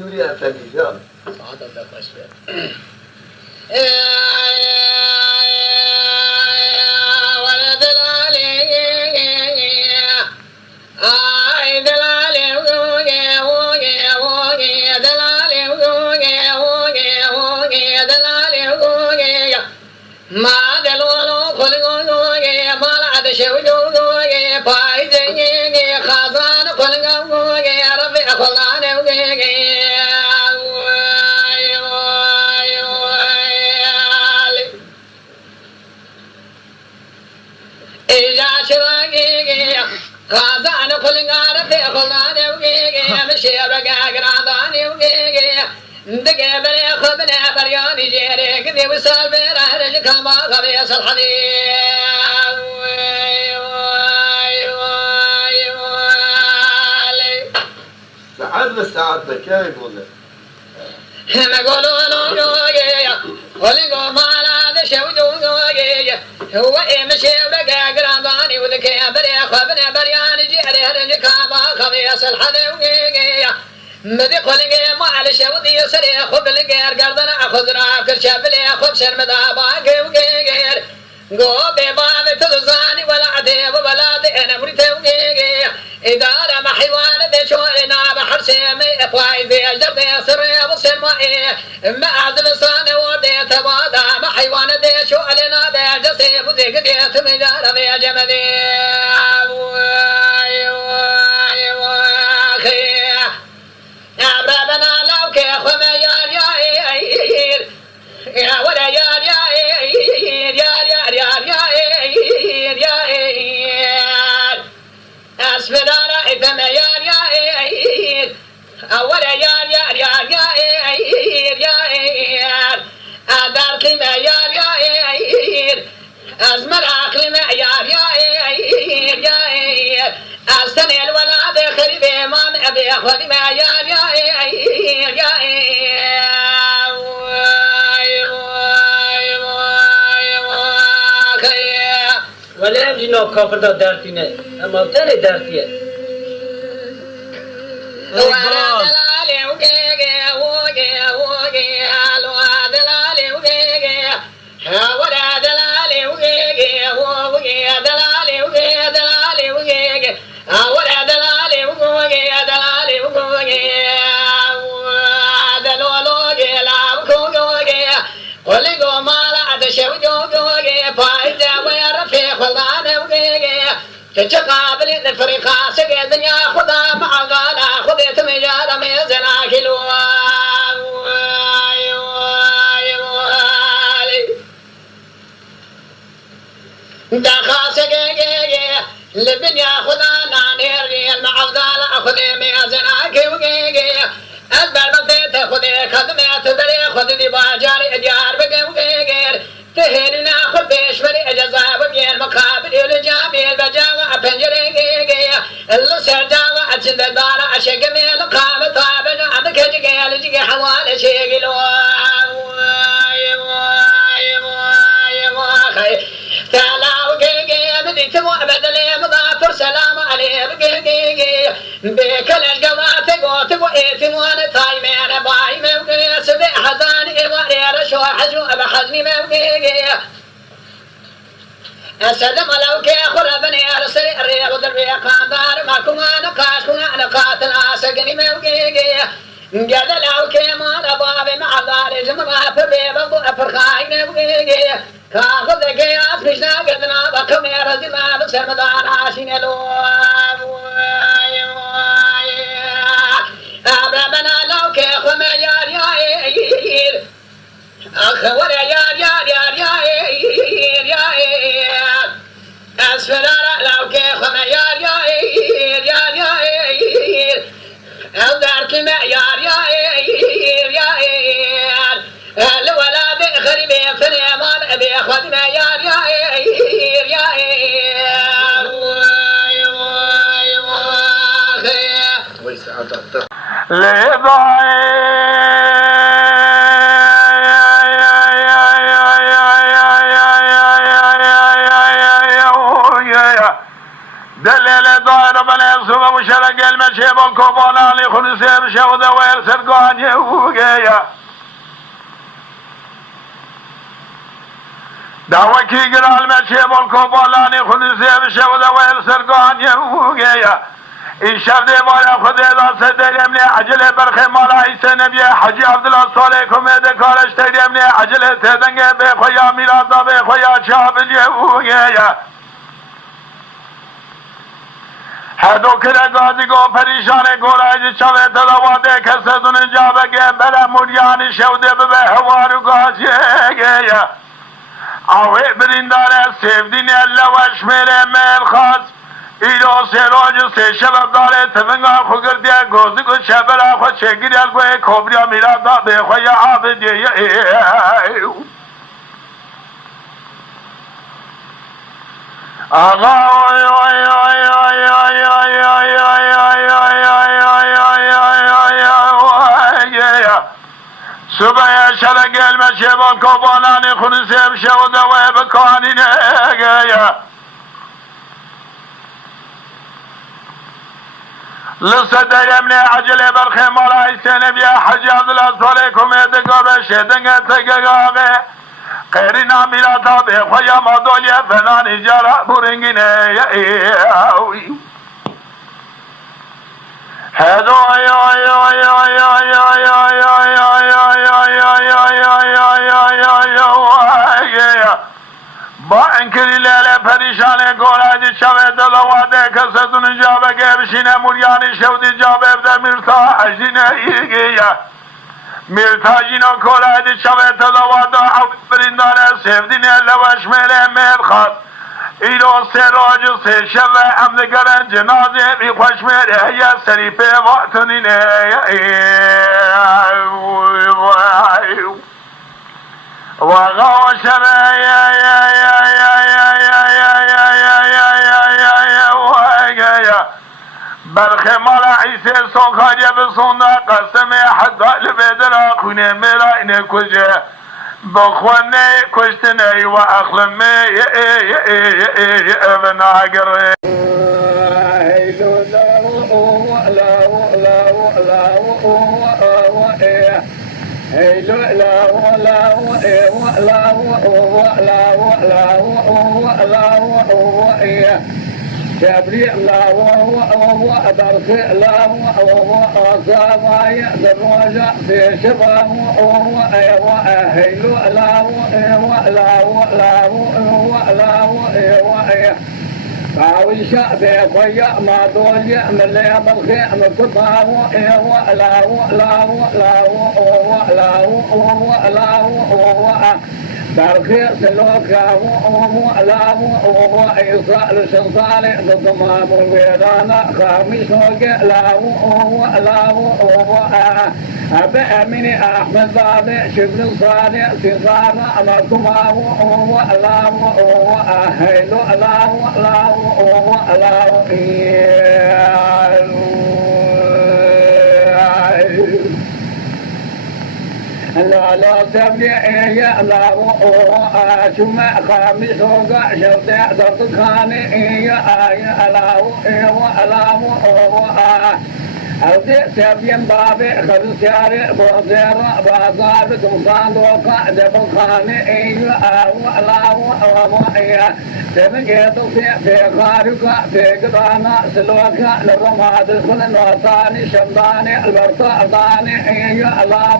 يوري أفندي جان هذا دقش ولد العلي ما دلولو خلقوي ما لعد شوجوي بايزي خازان خلقوي ربي خلاني إذا شواقي خازان خلقارتي خلاني مشي بقى قراداني دقي بني خبني برياني جيري كذي وصل بيرهرج كما غبيس الحديد لحد الساعة كيف يقول هم يقولون يوجي ولقوا ما لا تشودون يوجي هو مشي بقى قراداني وذكي بني خبني برياني جيري هرج كما غبيس الحديد مدي خلقي ما على شودي سري خب الغير قردنا اخذ راك شبلي خب شرمدا باقي وغير غو بباب تزاني ولا عدي ولا دي انا مريت وغير اذا ما حيوان دي شوينا بحر سيمي فايز اجدر دي سري وسماء ما عدل صان ودي تبادا ما حيوان دي شوينا دي جسي بدي قد تمجار دي جمدي يا ولا يا أسفلنا إثم يا أولا يا أدار كلمة يا أزمر عقل ما يا أستني الولاد خريبي ما أبي أخذ ما يا ولی جناب کافر دا درتی نه اما تنه درتیه تقابل الفريقة سقي دنيا خذها مع غالا خذيت مجال ميزنا كيلو دخا سقي لبنيا خذها نانير مع غالا خذي ميزنا كيلو أزبر بفيت خذي خدمة تبري خذي باجاري أديار بقي تهيننا خذ بيش بري أجزاء وبين مقابل الجامي البجاوة بنجري اللسر جاوة أجند الدارة أشيق ميل قام طابنا عمك جيل جي حوالي شيقلو تلاو جيجي بدي تمو بدلي مضافر سلام عليه بجيجي بكل الجوات قوت وإيتم وانا تايمين باي موقي سبي حزاني ورير شو حجو بحزني موقي السلام لو كي أخر بني أرسل الرياض ودربي قادر معكم أنا قاشكم أنا قاتل أسقني موقي جد لو كي ما نبابي مع دار جمرة فريبا فرخاي موقي كاخذ كي أفرشنا قدنا بكم يرزنا بسر مدار عاشين لو أبرمنا لو كي خم يا أخ ولا يا أسفل لو كي خم يا أودار كلمة يا الولاد غريبة فني أمان أبي أخذنا يا دلل دار بلا سبب وشرق المشي بالكوبانا لخلصي بشودة ويرسل قاني وقيا دعوكي قرال المشي بالكوبانا لخلصي بشودة ويرسل قاني وقيا الشفدي بالا خذي ذا سدر يمني عجله برخي مالا عيسى نبي حجي عبد الله صالح كوميدي كارش تير يمني عجله تدنگه بخويا ميلادا بخويا شابل يوغيا هدو كره قاضي کو پریشان گوراج چوه دلواده کسدون جابگه بلا مریان شوده به هوارو گاجیگه اوه برینداره سیفدین الله وش میره مرخاص ایرو سراج سه شب داره تفنگا خوگر دیا گوزی کو شبرا خو چگیریال گوه کبریا میرادا به خویا عابدی آقا صبح شرق المشي بالكوباناني خنسي بشودة ويبكاني نيجيا لسه يمني عجل برخي مراي سنبيا حجي عبد الله عليكم يدقوا بشيدنگ تقاقه قيرنا ميلاتا بخويا مدوليا فناني جارا بورنگيني هدو با انکری لیله پریشانه گورادی شوه دلواده کسدون جابه گبشینه موریانی شودی جابه بده مرتا عجینه ایگیه مرتا جینا گورادی شوه دلواده عوض بریندانه سفدینه لوش میره مرخاد ایرو سراج و سه شوه امدگرن جنازه بی خوش میره یا سریپه واتنینه وغاشر برخ مالا عیسی سوکاری بسونده قسم حد لبدر خونه میرا اینه کجه بخونه کشتنه و اخلمه ابن آگره تبريع لا وهو برخي لا وهو صبايا دروجة في شبه وهو أهل لا فاوي شعبي خويا ما دولي ملي برخي مكتبه برخي سلوكا وهو إيصال شنصالي ضمام الويرانا خامس وهو أبأمني أحمد ضابع شبل صالح صغار أمركما وهو أهل لا تبدأ يا الله ثم خامس وقع شرطة ضرط خاني يا الله أرضي سبيم بابي خذ سياري بوزير بازار تمصان وقع دبل خاني الله تبقى في خارقة في قطانا سلوكا للرماد الخل نوطاني شمداني البرطاني الله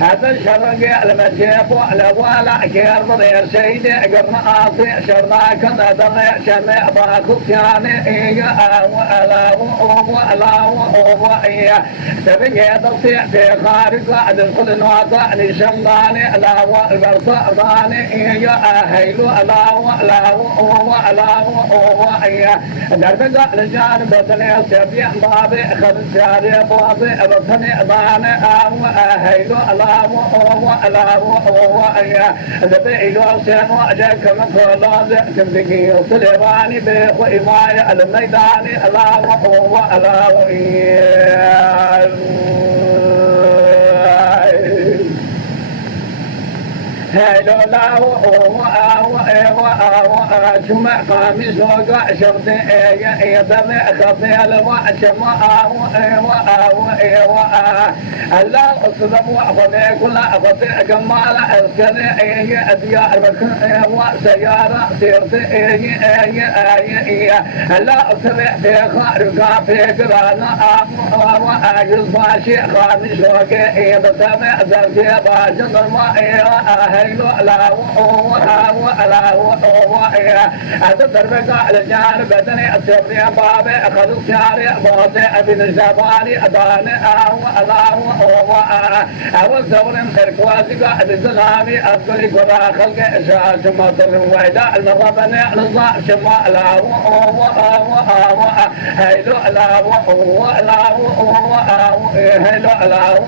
هذا الشرق المجيب الأولا كيرض يا سيدي قرن آطي شرناك ندري شمع باكو كاني تبقى تطيع في خارقة الخل نوطاني شمداني البرطاني يا أهل دربقى لجانب بطني سبيع بابي خذ سياري بابي بطني باني أهل لبي لو سين وعجك مفرد تملكي وصلباني بيخو إماية الميداني هيلو لا ثم قاميص وقع شرط يدمع خطي الوعش الله أصدم وأخذ كل أخذ كمال أسكن أديار بكن وسيارة سيرت الله أصبح في خارق في قرانا وأجل باشي خامس وكي بسمع ذلك باجن الماء هيلو لا أتدربك على الجانب بدني السبري بابي أخذ شارع بوضع ابن الزباني أداني أول ثور خركواتك الزغامي أذكري قرى خلق إشاء مطر وإداء المغبني نضع شمال هيلو لا هيلو لا